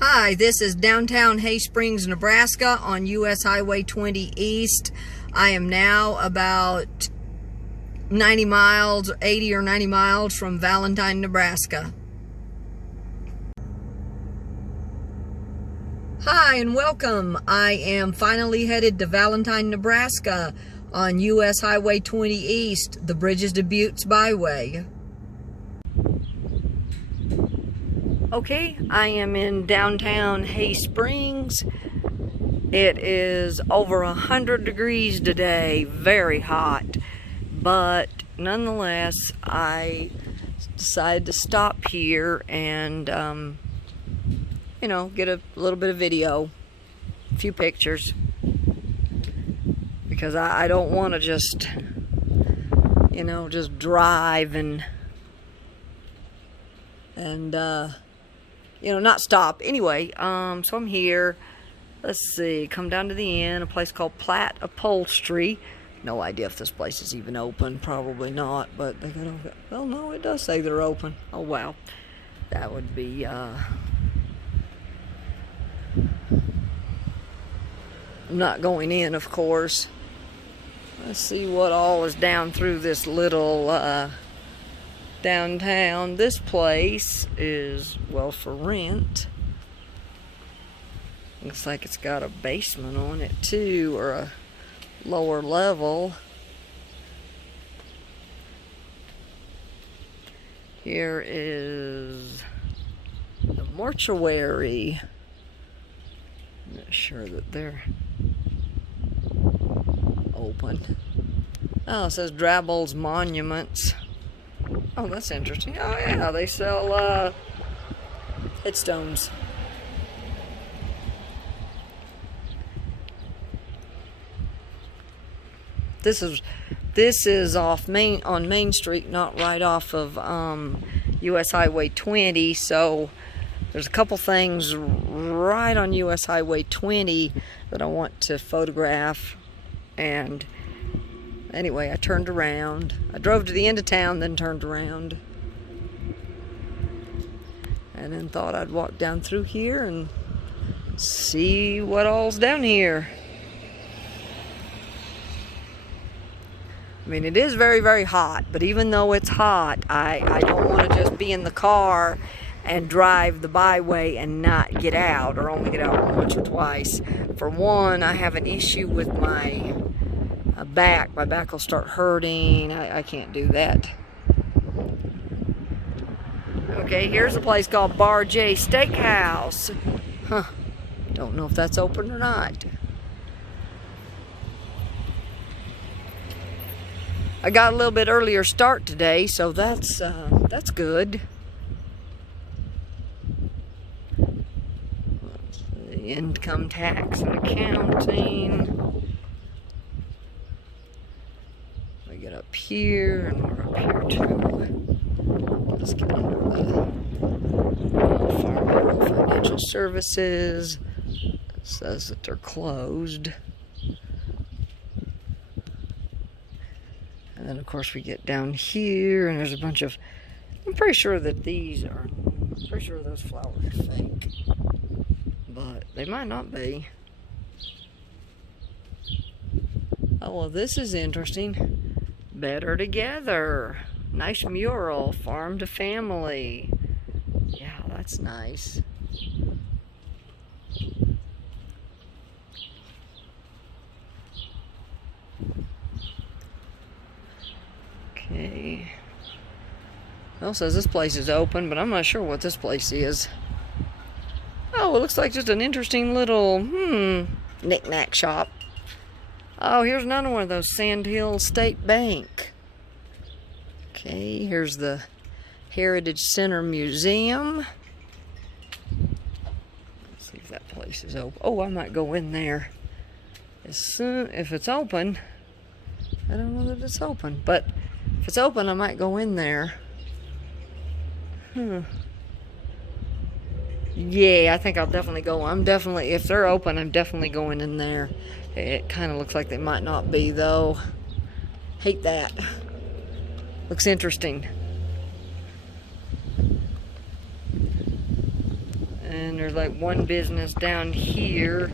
Hi, this is downtown Hay Springs, Nebraska on US Highway 20 East. I am now about 90 miles, 80 or 90 miles from Valentine, Nebraska. Hi and welcome. I am finally headed to Valentine, Nebraska on US Highway 20 East, the Bridges to Buttes Byway. Okay, I am in downtown Hay Springs. It is over 100 degrees today, very hot, but nonetheless, I decided to stop here and, get a little bit of video, a few pictures, because I don't want to just drive and not stop. Anyway, so I'm here. Let's see, come down to the inn, a place called Platt Upholstery. No idea if this place is even open. Probably not, but they got open. Well, no, it does say they're open. Oh, wow. That would be, I'm not going in, of course. Let's see what all is down through this little, downtown. This place is, well, for rent. Looks like it's got a basement on it too, or a lower level. Here is the mortuary. I'm not sure that they're open. Oh, it says Drabble's Monuments. Oh, that's interesting. Oh, yeah, they sell headstones. This is on Main Street, not right off of US Highway 20. So there's a couple things right on US Highway 20 that I want to photograph. And anyway, I turned around. I drove to the end of town, then turned around. And then thought I'd walk down through here and see what all's down here. I mean, it is very, very hot, but even though it's hot, I don't want to just be in the car and drive the byway and not get out, or only get out once or twice. For one, I have an issue with my back. My back will start hurting. I can't do that. Okay, here's a place called Bar J Steakhouse. Huh. Don't know if that's open or not. I got a little bit earlier start today, so that's good. Let's see, income tax and accounting. We get up here, and we're up here too. Let's get under the Farm Financial Services. It says that they're closed. And then, of course, we get down here, and there's a bunch of... I'm pretty sure that these are... I'm pretty sure those flowers are fake. But they might not be. Oh, well, this is interesting. Better Together. Nice mural. Farm to Family. Yeah, that's nice. Okay. Well, it says this place is open, but I'm not sure what this place is. Oh, it looks like just an interesting little, knick-knack shop. Oh, here's another one of those Sand Hill State Bank. Okay, here's the Heritage Center Museum. Let's see if that place is open. Oh, I might go in there. If it's open, I don't know that it's open, but if it's open, I might go in there. Yeah, I think I'll definitely go. If they're open, I'm definitely going in there. It kind of looks like they might not be, though. Hate that. Looks interesting. And there's like one business down here,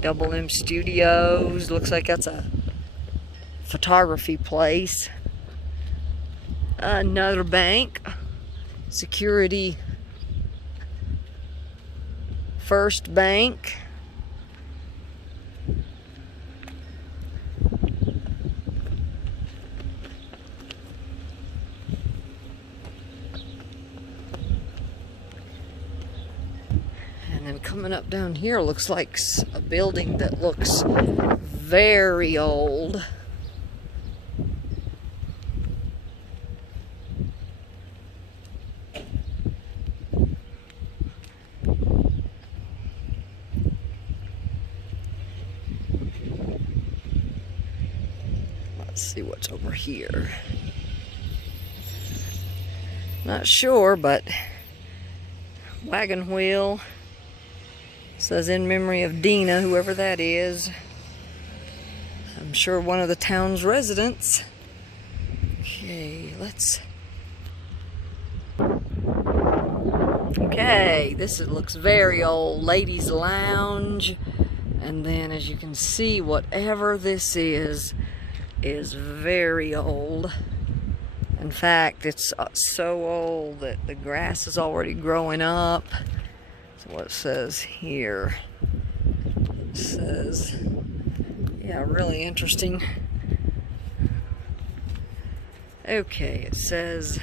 Double M Studios. Looks like that's a photography place. Another bank, Security First Bank. And then coming up down here looks like a building that looks very old. Let's see what's over here. Not sure, but wagon wheel. Says in memory of Dina, whoever that is. I'm sure one of the town's residents. Okay, let's... Okay, this looks very old. Ladies' lounge. And then as you can see, whatever this is very old. In fact, it's so old that the grass is already growing up. So what it says here, it says, yeah, really interesting. Okay, it says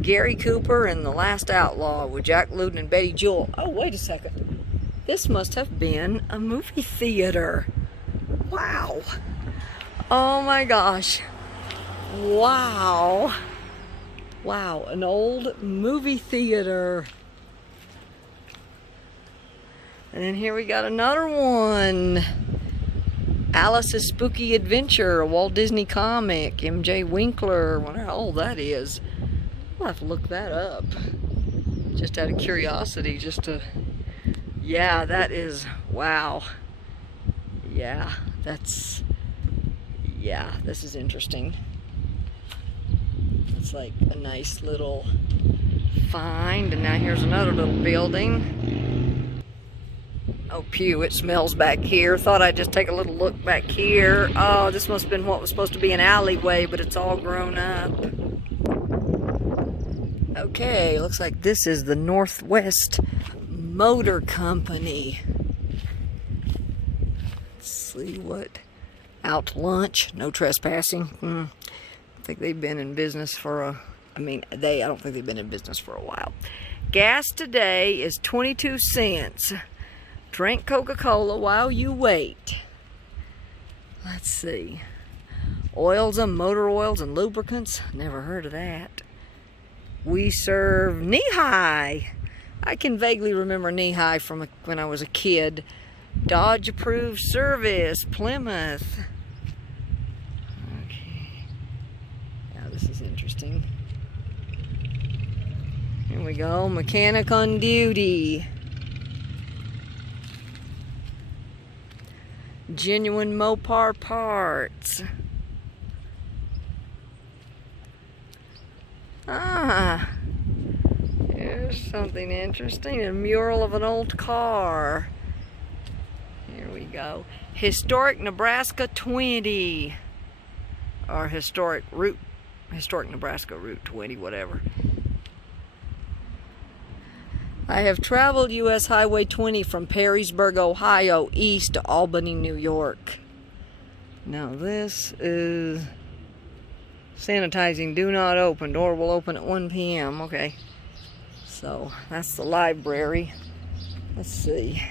Gary Cooper and the Last Outlaw with Jack Lewton and Betty Jewell. Oh, wait a second. This must have been a movie theater. Wow. Oh my gosh. Wow. Wow, an old movie theater. And then here we got another one. Alice's Spooky Adventure, a Walt Disney comic, MJ Winkler. I wonder how old that is. I'll have to look that up. Just out of curiosity, just to... Yeah, that is... Wow. Yeah, that's... Yeah, this is interesting. It's like a nice little find. And now here's another little building. Oh, pew, it smells back here. Thought I'd just take a little look back here. Oh, this must have been what was supposed to be an alleyway, but it's all grown up. Okay, looks like this is the Northwest Motor Company. Let's see what... Out to lunch, no trespassing. I think they've been in business for a... I don't think they've been in business for a while. Gas today is 22 cents. Drink Coca-Cola while you wait. Let's see. Oils and motor oils and lubricants. Never heard of that. We serve knee-high. I can vaguely remember knee-high from when I was a kid. Dodge approved service. Plymouth. Okay. Now this is interesting. Here we go. Mechanic on duty. Genuine Mopar parts. Ah, here's something interesting. A mural of an old car. Here we go. Historic Nebraska 20. Or historic Nebraska Route 20, whatever. I have traveled U.S. Highway 20 from Perrysburg, Ohio, east to Albany, New York. Now this is sanitizing, do not open. Door will open at 1 p.m. Okay. So that's the library. Let's see.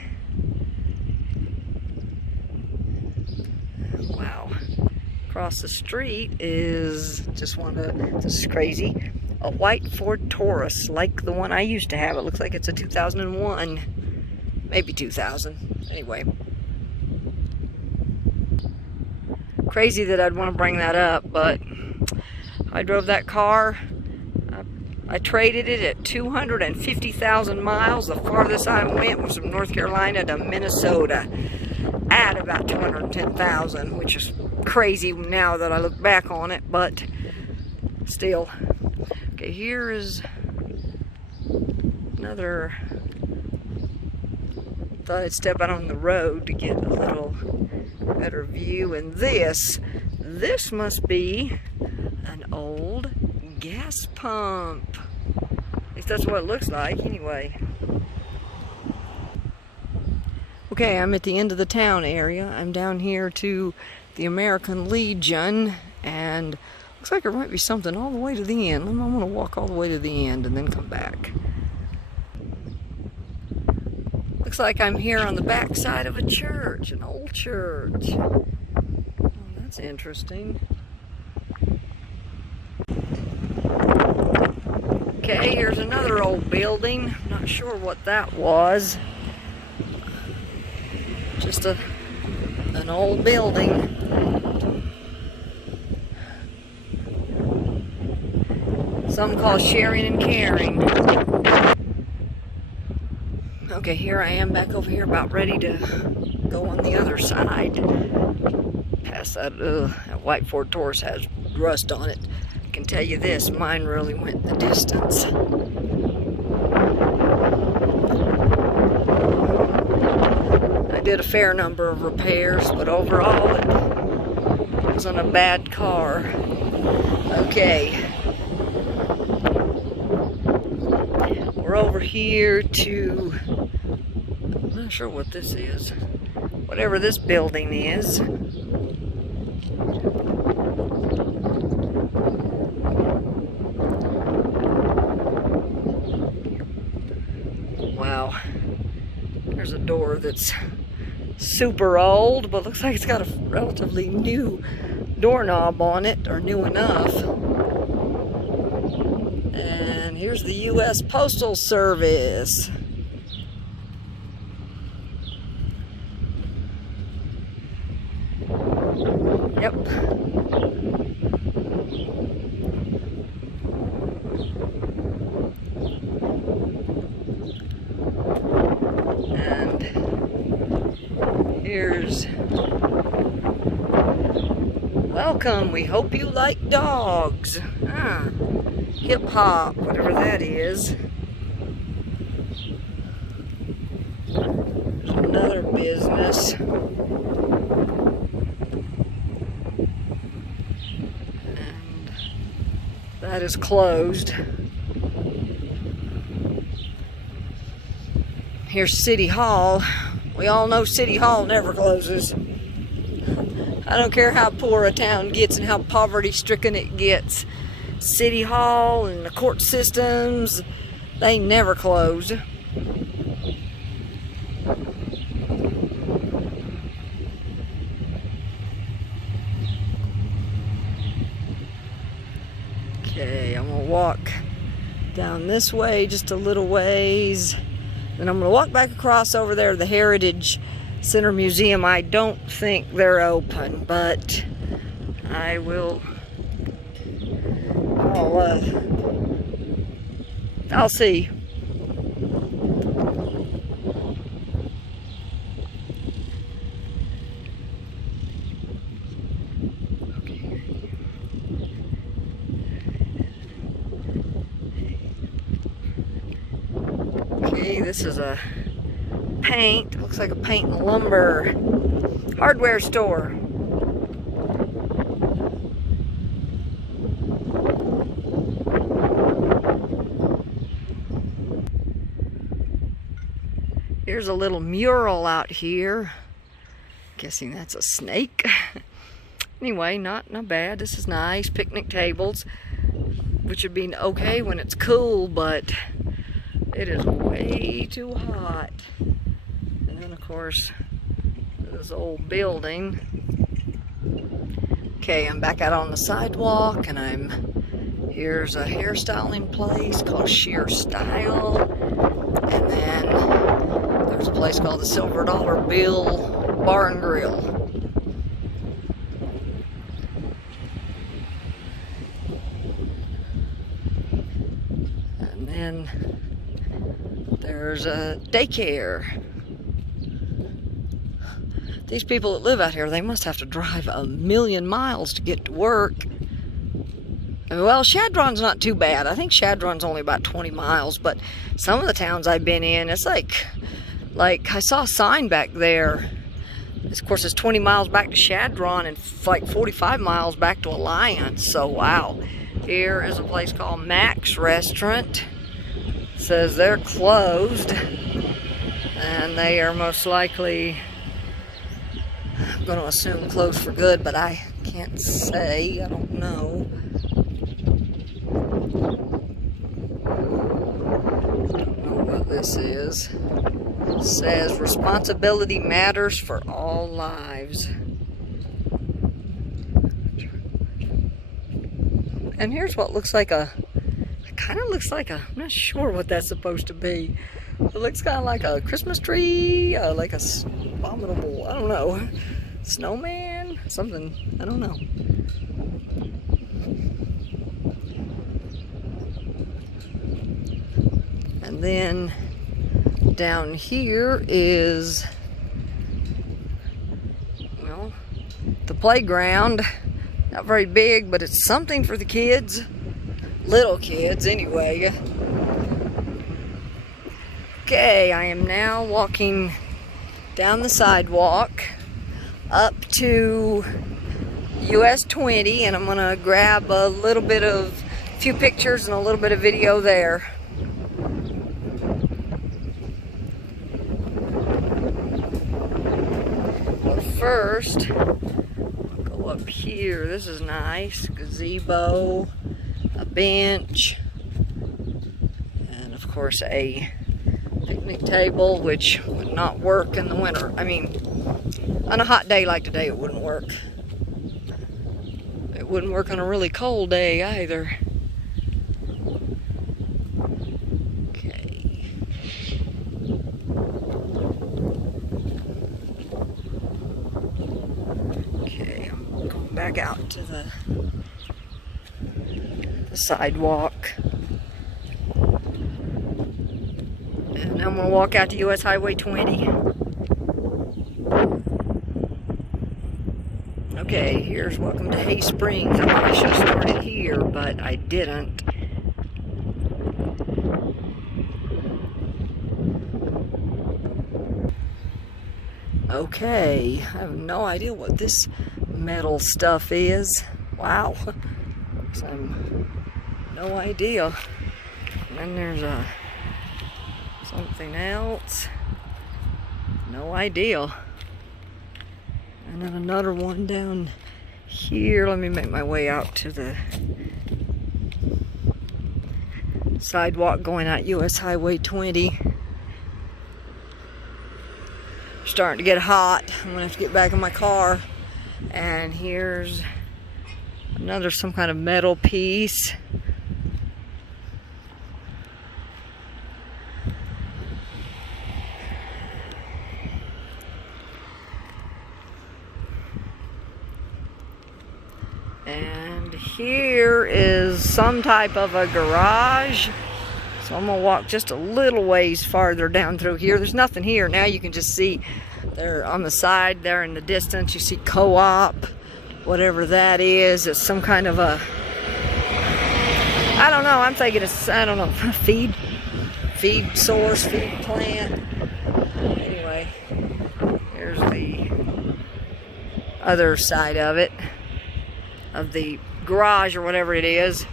Wow. Across the street is just this is crazy. A white Ford Taurus, like the one I used to have. It looks like it's a 2001, maybe 2000. Anyway, crazy that I'd want to bring that up, but I drove that car. I traded it at 250,000 miles. The farthest I went was from North Carolina to Minnesota at about 210,000, which is crazy now that I look back on it, but still. Okay, here is another, thought I'd step out on the road to get a little better view. And this must be an old gas pump. At least that's what it looks like anyway. Okay, I'm at the end of the town area. I'm down here to the American Legion, and looks like there might be something all the way to the end. I'm gonna walk all the way to the end and then come back. Looks like I'm here on the back side of a church, an old church. Oh, that's interesting. Okay, here's another old building. I'm not sure what that was. Just an old building. Something called sharing and caring. Okay, here I am back over here, about ready to go on the other side. Past that, that white Ford Taurus has rust on it. I can tell you this, mine really went the distance. I did a fair number of repairs, but overall it wasn't a bad car. Okay. We're over here to, I'm not sure what this is. Whatever this building is. Wow. There's a door that's super old, but looks like it's got a relatively new doorknob on it, or new enough. And here's the U.S. Postal Service. Yep. And here's, welcome, we hope you like dogs. Hip hop, whatever that is. There's another business. And that is closed. Here's City Hall. We all know City Hall never closes. I don't care how poor a town gets and how poverty-stricken it gets. City Hall and the court systems, they never close. Okay, I'm gonna walk down this way just a little ways. Then I'm gonna walk back across over there to the Heritage Center Museum. I don't think they're open, but I will. I'll see. Okay, this is a paint. Looks like a paint and lumber hardware store. Here's a little mural out here. Guessing that's a snake. Anyway, not bad. This is nice. Picnic tables, which would be okay when it's cool, but it is way too hot. And then, of course, this old building. Okay, I'm back out on the sidewalk, and here's a hairstyling place called Sheer Style. And then there's a place called the Silver Dollar Bill Bar and Grill. And then there's a daycare. These people that live out here, they must have to drive 1,000,000 miles to get to work. Well, Chadron's not too bad. I think Chadron's only about 20 miles, but some of the towns I've been in, it's like I saw a sign back there. Of course, it's 20 miles back to Chadron and like 45 miles back to Alliance. So, wow. Here is a place called Mac's Restaurant. It says they're closed. And they are most likely, I'm going to assume closed for good, but I can't say. I don't know. Don't know what this is. It says responsibility matters for all lives. And here's what looks like it kind of looks like I'm not sure what that's supposed to be. It looks kind of like a Christmas tree, like a abominable, I don't know, snowman, something, I don't know. And then down here is, well, the playground. Not very big, but it's something for the kids. Little kids, anyway. Okay, I am now walking down the sidewalk up to US 20, and I'm gonna grab a few pictures and a little bit of video there. But first, I'll go up here. This is nice. Gazebo, a bench, and of course a picnic table, which would not work in the winter. I mean, on a hot day like today, it wouldn't work. It wouldn't work on a really cold day either. Okay. Okay, I'm going back out to the sidewalk. And I'm going to walk out to US Highway 20. Okay, here's welcome to Hay Springs. I probably should have started here, but I didn't. Okay, I have no idea what this metal stuff is. Wow. No idea. And then there's something else. No idea. And then another one down here. Let me make my way out to the sidewalk going out US Highway 20. Starting to get hot. I'm gonna have to get back in my car. And here's another some kind of metal piece. And here is some type of a garage. So I'm gonna walk just a little ways farther down through here. There's nothing here. Now you can just see there on the side there in the distance, you see co-op, whatever that is. It's some kind of a, I don't know, I'm thinking it's, I don't know, feed source, feed plant. Anyway, here's the other side of it, of the garage or whatever it is.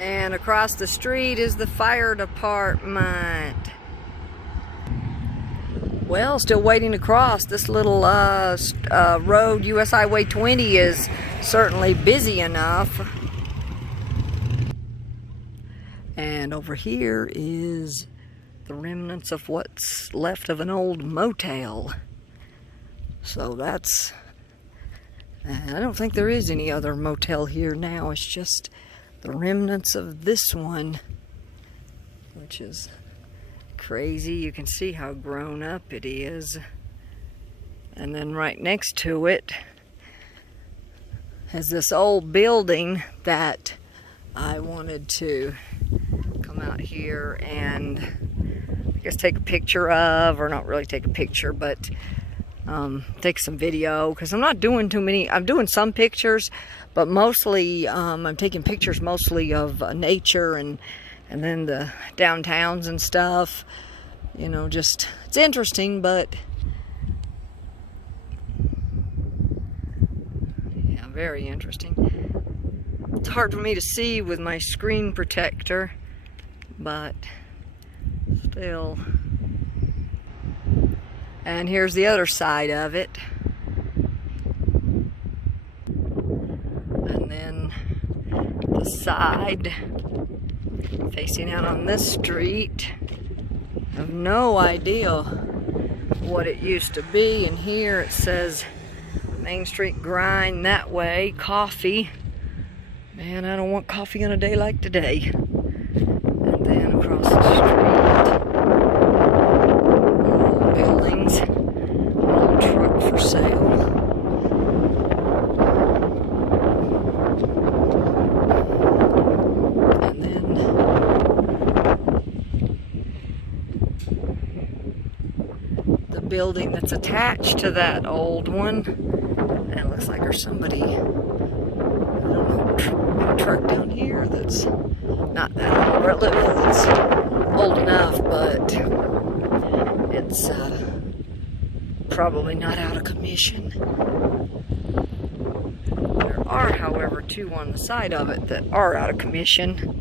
And across the street is the fire department. Well, still waiting to cross. This little road, US Highway 20, is certainly busy enough. And over here is the remnants of what's left of an old motel. So that's, I don't think there is any other motel here now. It's just the remnants of this one, which is crazy. You can see how grown up it is. And then right next to it has this old building that I wanted to come out here and I guess take a picture of, or not really take a picture, but take some video, because I'm not doing too many. I'm doing some pictures, but mostly I'm taking pictures mostly of nature and then the downtowns and stuff. You know, just, it's interesting, but yeah, very interesting. It's hard for me to see with my screen protector, but still. And here's the other side of it. And then the side facing out on this street. I have no idea what it used to be. And here it says Main Street Grind that way, coffee. Man, I don't want coffee on a day like today. And then across the street, buildings, an old truck for sale. And then the building that's attached to that old one. And it looks like there's somebody, I don't know, a truck down here that's not that old, it's old enough, but it's probably not out of commission. There are, however, two on the side of it that are out of commission.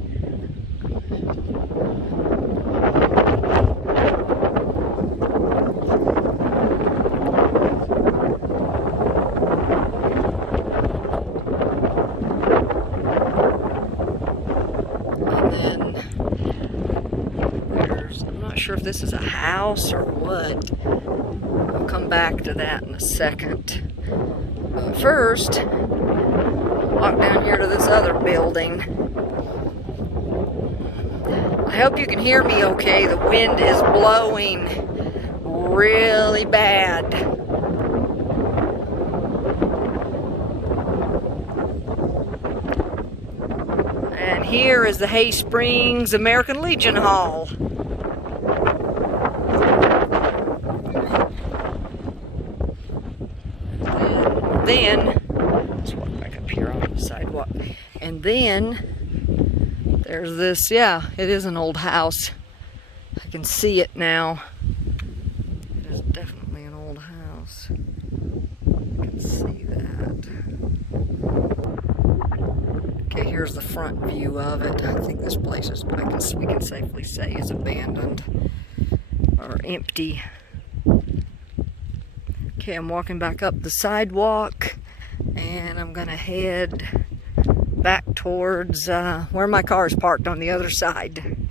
Sure if this is a house or what. I'll come back to that in a second. But first, I'll walk down here to this other building. I hope you can hear me okay. The wind is blowing really bad. And here is the Hay Springs American Legion Hall. Then, let's walk back up here on the sidewalk, and then there's this, yeah, it is an old house. I can see it now. It is definitely an old house. I can see that. Okay, here's the front view of it. I think this place is, we can safely say, is abandoned or empty. Okay, I'm walking back up the sidewalk, and I'm gonna head back towards where my car is parked on the other side.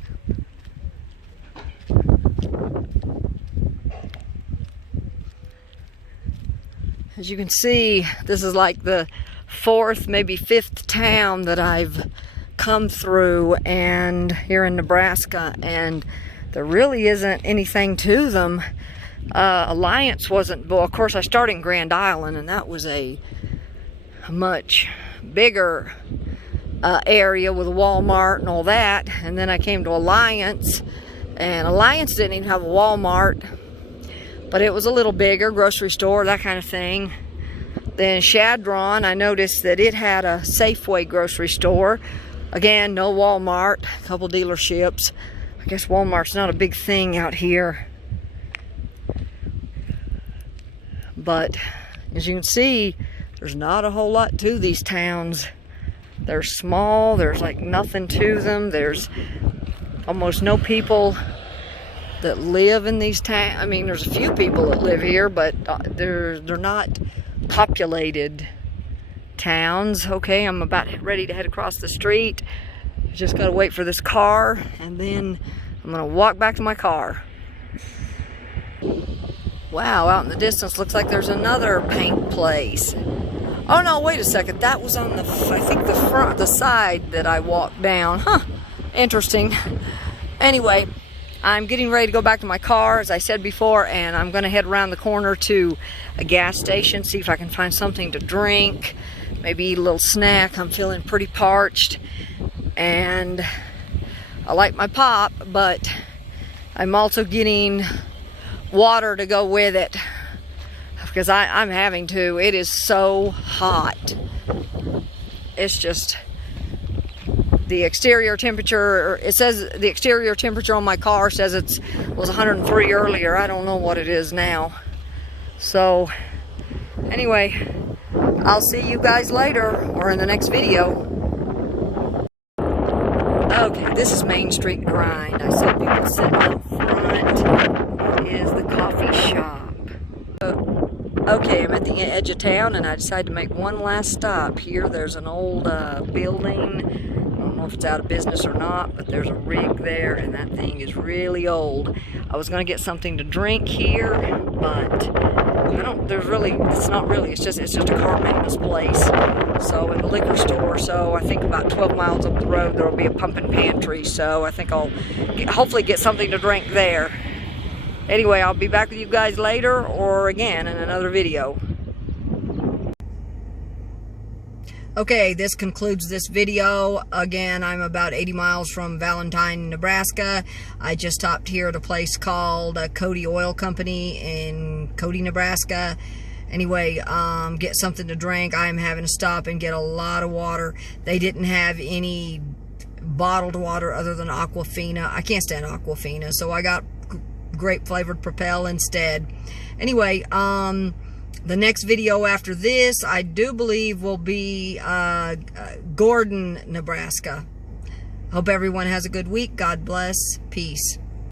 As you can see, this is like the fourth, maybe fifth town that I've come through and here in Nebraska, and there really isn't anything to them. Alliance wasn't, well, of course I started in Grand Island, and that was a much bigger area with a Walmart and all that. And then I came to Alliance, and Alliance didn't even have a Walmart, but it was a little bigger, grocery store, that kind of thing. Then Shadron, I noticed that it had a Safeway grocery store. Again, no Walmart, a couple dealerships. I guess Walmart's not a big thing out here. But as you can see, there's not a whole lot to these towns. They're small, there's like nothing to them. There's almost no people that live in these towns. I mean, there's a few people that live here, but they're not populated towns. Okay, I'm about ready to head across the street. Just gotta wait for this car, and then I'm gonna walk back to my car. Wow, out in the distance looks like there's another paint place. Oh no, wait a second. That was on the, I think the side that I walked down. Huh, interesting. Anyway, I'm getting ready to go back to my car, as I said before, and I'm gonna head around the corner to a gas station, see if I can find something to drink, maybe eat a little snack. I'm feeling pretty parched, and I like my pop, but I'm also getting water to go with it. because I'm having to. It is so hot. It's just the exterior temperature. It says the exterior temperature on my car says it was 103 earlier. I don't know what it is now. So anyway, I'll see you guys later or in the next video. Okay, this is Main Street Grind. I saw people sitting out front. What is the coffee shop? Okay, I'm at the edge of town and I decided to make one last stop. Here there's an old building. I don't know if it's out of business or not, but there's a rig there and that thing is really old. I was going to get something to drink here, but it's just a car maintenance place. So in the liquor store, so I think about 12 miles up the road there will be a pump and pantry, so I think I'll hopefully get something to drink there. Anyway, I'll be back with you guys later or again in another video. Okay, this concludes this video. Again, I'm about 80 miles from Valentine, Nebraska. I just stopped here at a place called Cody Oil Company in Cody, Nebraska. Anyway, get something to drink. I'm having to stop and get a lot of water. They didn't have any bottled water other than Aquafina. I can't stand Aquafina, so I got grape flavored Propel instead. Anyway, the next video after this, I do believe, will be Gordon, Nebraska. Hope everyone has a good week. God bless. Peace.